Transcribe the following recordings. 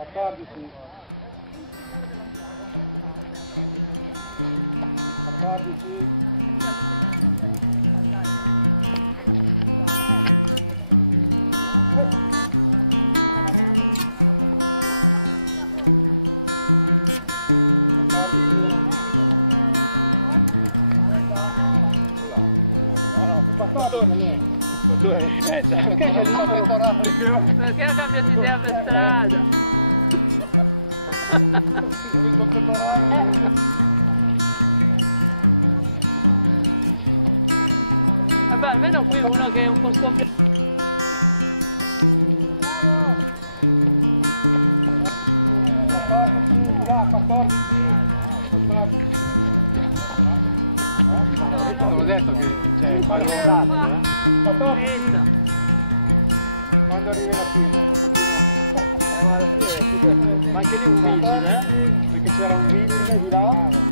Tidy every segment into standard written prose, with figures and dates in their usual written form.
14, 14, 14, perché c'è il numero? Perché ho cambiato idea per strada? Vabbè, almeno qui uno che è un po' scoppiato. 14, 14. L'ho detto che c'è qualche dato, 14. Quando arriva la fine? Ma anche lì un vigile, perché c'era un vigile di là.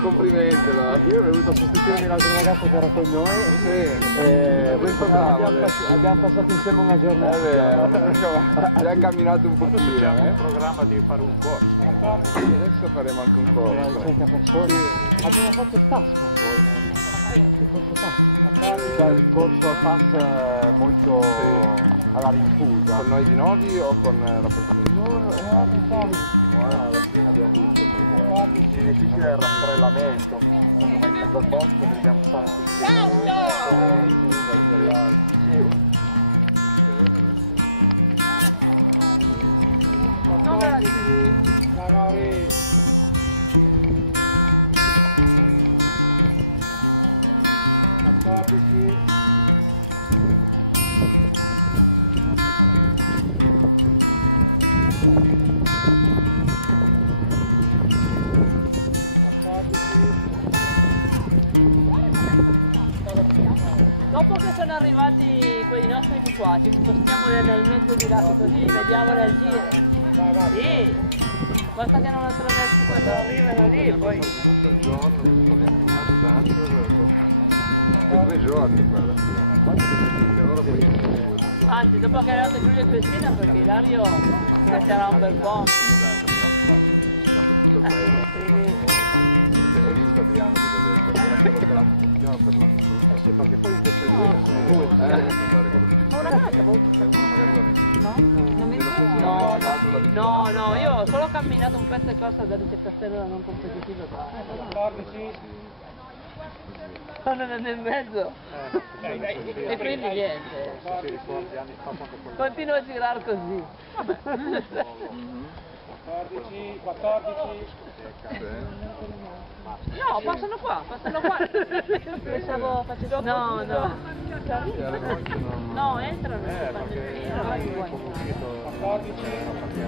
Complimenti, io ho voluto sostituirmi l'altro ragazzo che era con noi abbiamo passato insieme una giornata. Abbiamo camminato un pochino. C'è un programma di fare un corso. Adesso faremo anche un corso. Ricerca persone. Abbiamo fatto il task con voi. Il corso task. Cioè il corso task molto alla rinfusa. Con noi di Novi o con la persona? No, pensavo. Alla fine abbiamo visto che è difficile il rastrellamento, quando vai in mezzo al bosco vediamo stare Non grazie. Magari 14. Dopo che sono arrivati quei nostri equipaci, ci spostiamo nel mezzo di lato così vediamo al giro. Sì, basta che non attraversi quando arrivano lì, poi. tutto il giorno, tutto camminato tanto, 2 giorni quella Anzi, dopo che è arrivato Giulio e Cristina, perché Ilario sarà un bel po'. Hai visto Adriano cosa ha detto? Per la perché poi invece due Ma una ragazza, no? No, io ho solo camminato un pezzo e corsa da Lice Castello da non competitivo. 14. Non è nel mezzo. E quindi niente. Continuo a girare così. 14, 14. No, passano qua. Pensavo facendo. No. No, entrano. 14.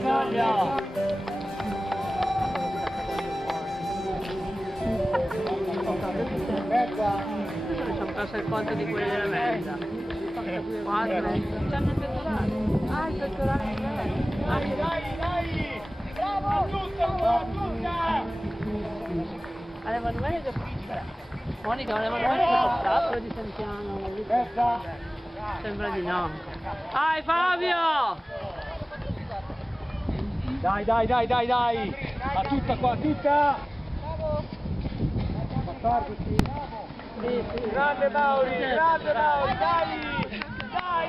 Giulio! Mi sono perso il conto di quelli della mezza. 4. C'hanno il pettorale. Ah, il pettorale è bello. Dai! Bravo! Tutta! All'Emanuele già Monica, all'Emanuele già stato di Santiano. Sembra di no. Dai Fabio! Dai! A tutta qua, tutta! 14. Grande Mauri,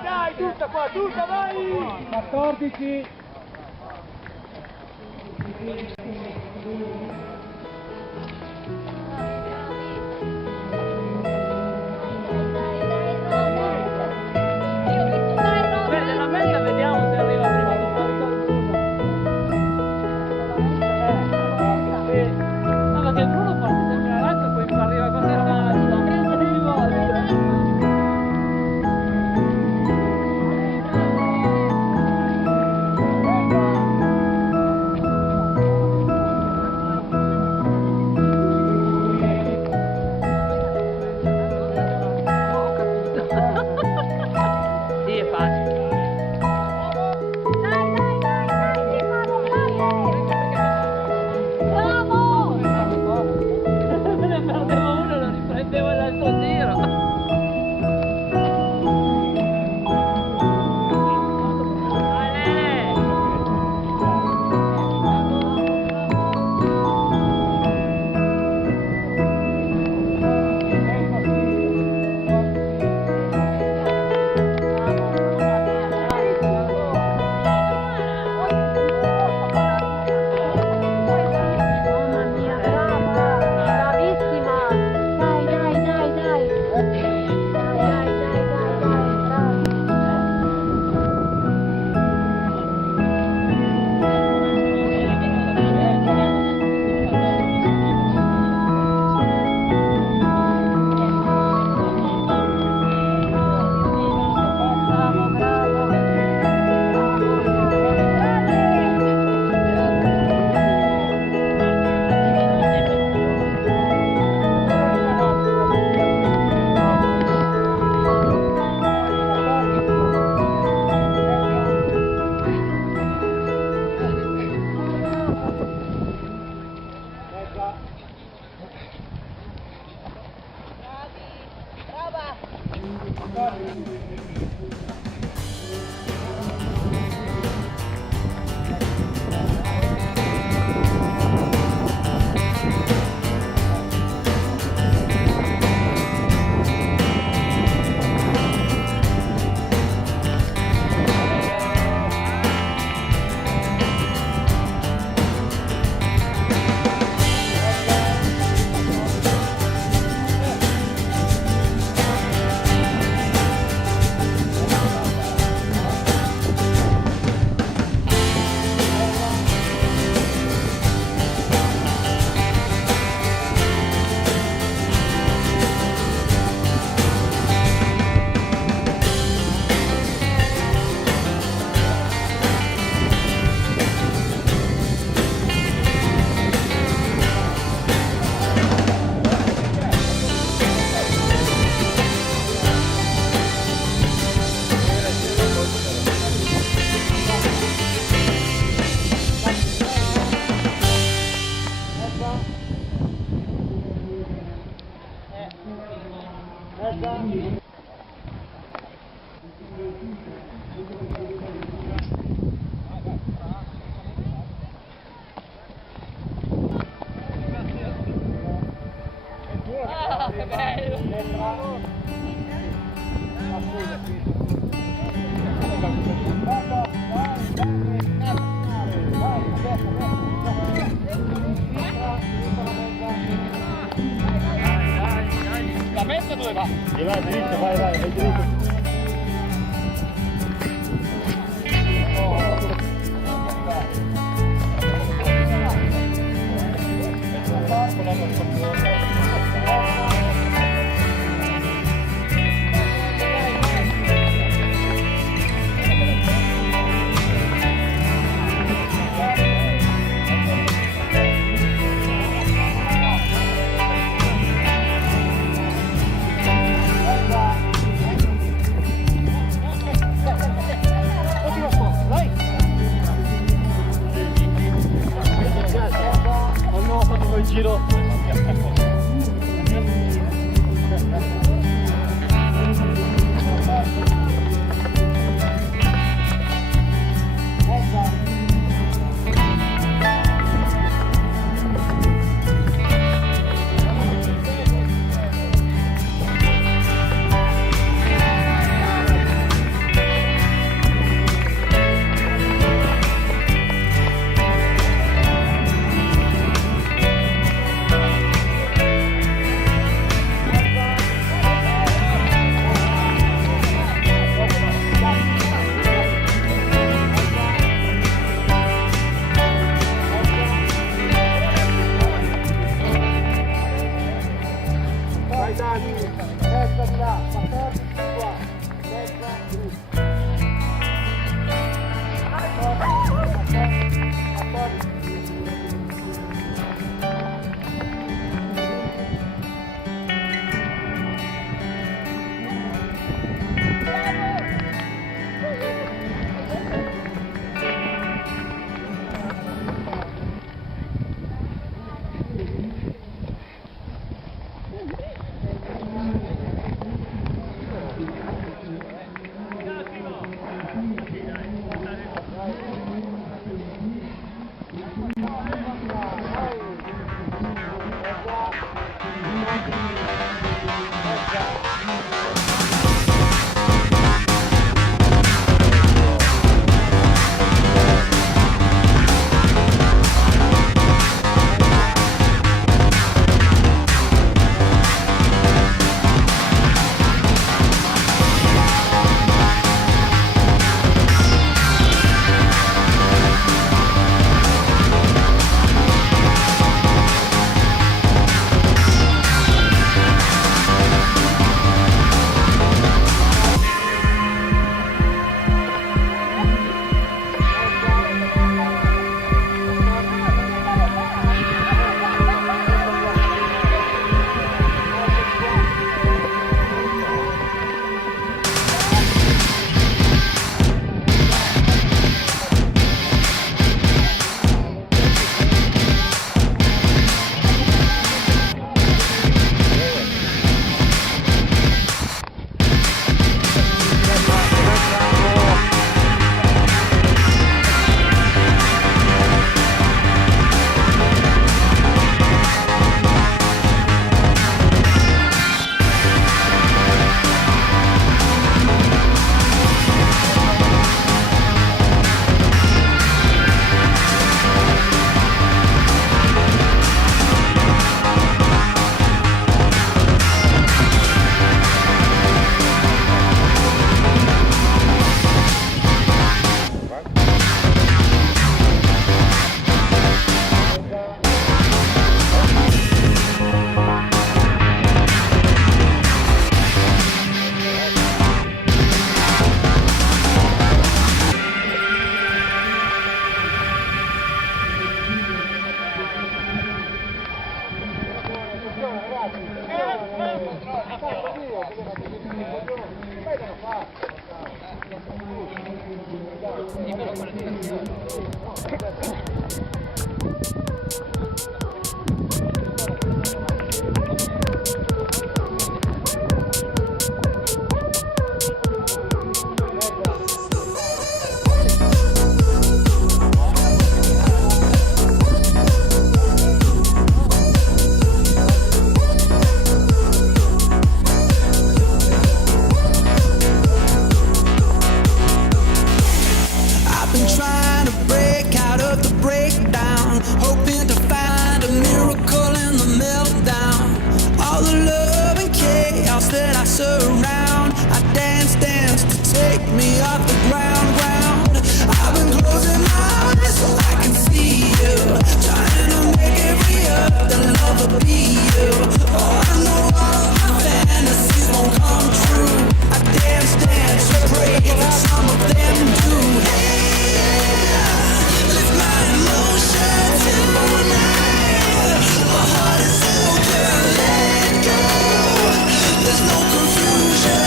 dai, tutta qua, tutta, vai! 14. Bene, la mezza vediamo se arriva prima di no, perché Bruno parte sempre avanti e poi arriva con il sì, è facile. Me ne perdevo uno e lo riprendevo l'altro giro. Che bello! La messa dove va? E vai dritto, vai dritto. il giro. Vai Dani, destra di là, 14 qua, destra, giù. 14. There's no confusion.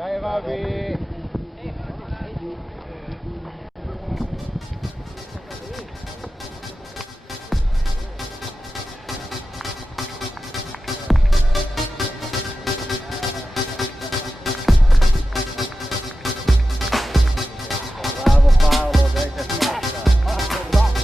Dai Roby! Bravo Paolo, dai che passa. Bravo, bravo.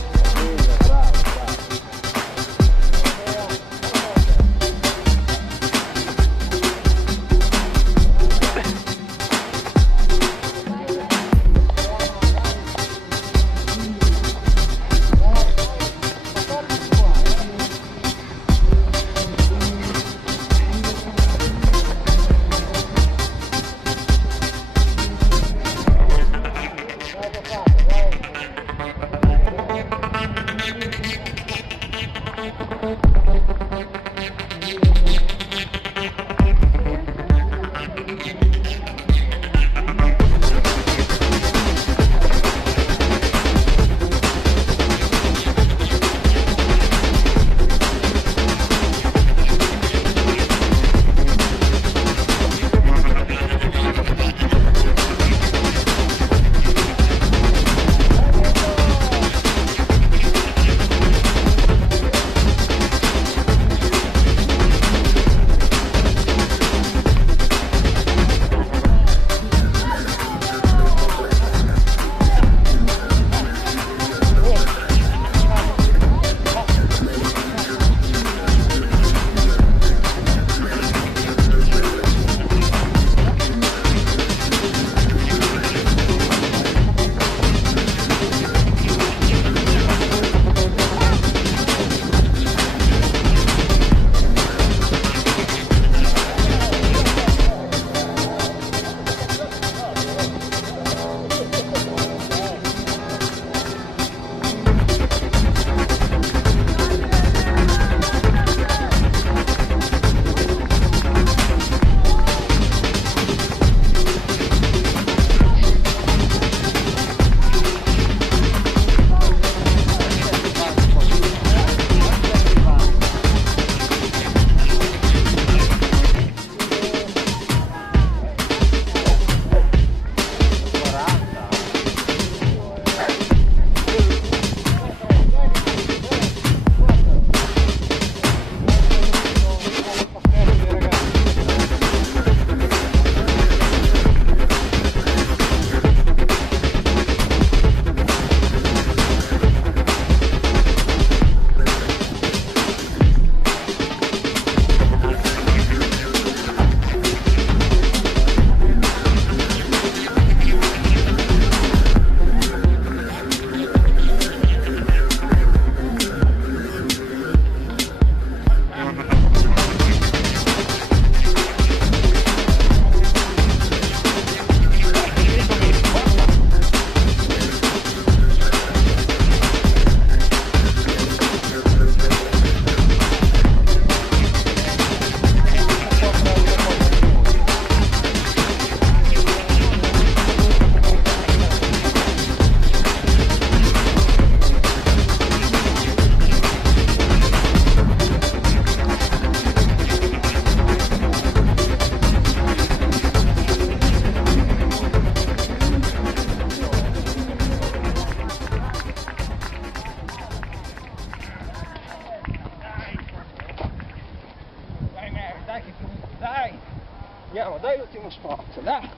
Andiamo, dai l'ultimo spot, dai!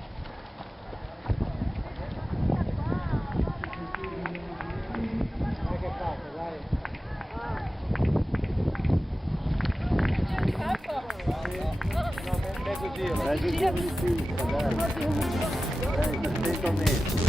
Che faccio, dai! Mezzo giro di pista, dai! Dai, 300 metri!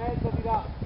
mezzo di là.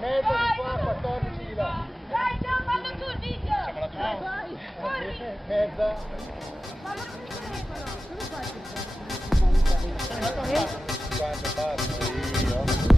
Mezzo di qua, 14 di là. Dai, Gio, fallo tu il video! Vai, corri! Mezza. Fallo tu il telefono! Come fai? Quanto parlo io?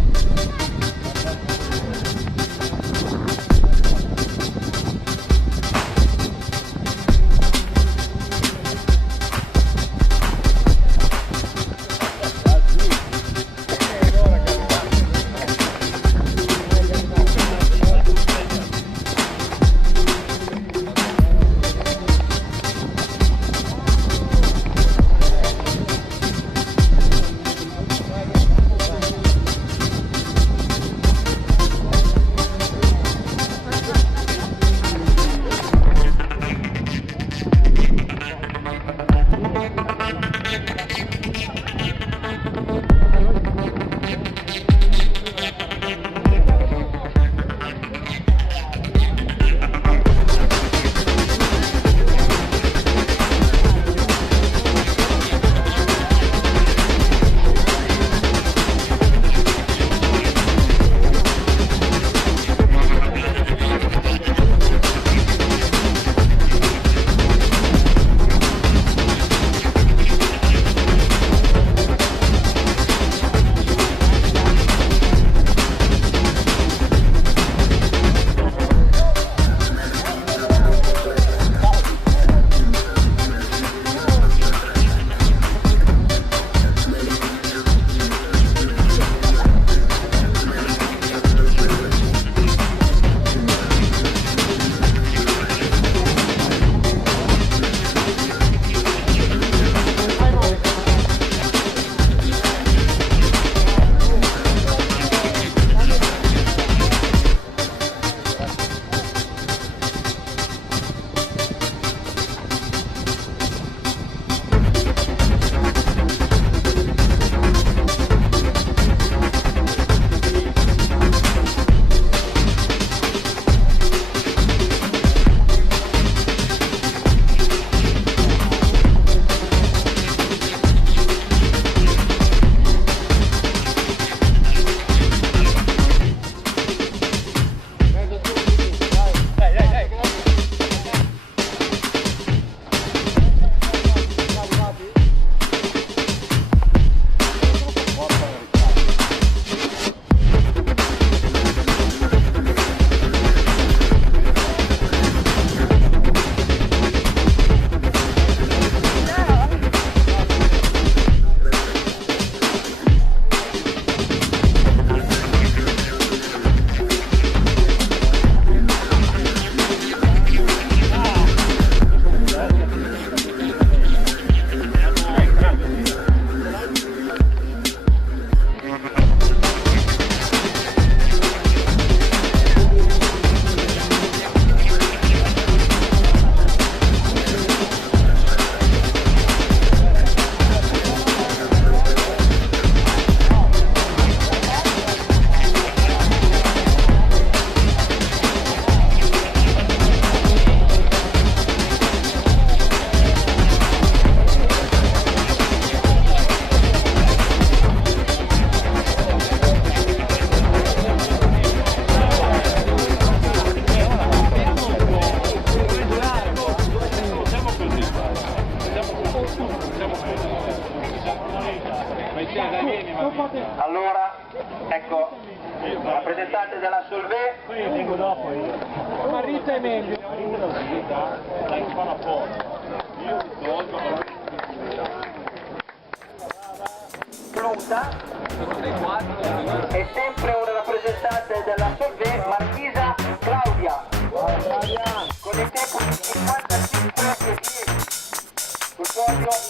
Ecco, rappresentante della Solvay. Io vengo dopo io. Marita è meglio. Plunta. E sempre un rappresentante della Solvay, Marchisa Claudia. Con il tempo di 55 e 10. Sul podio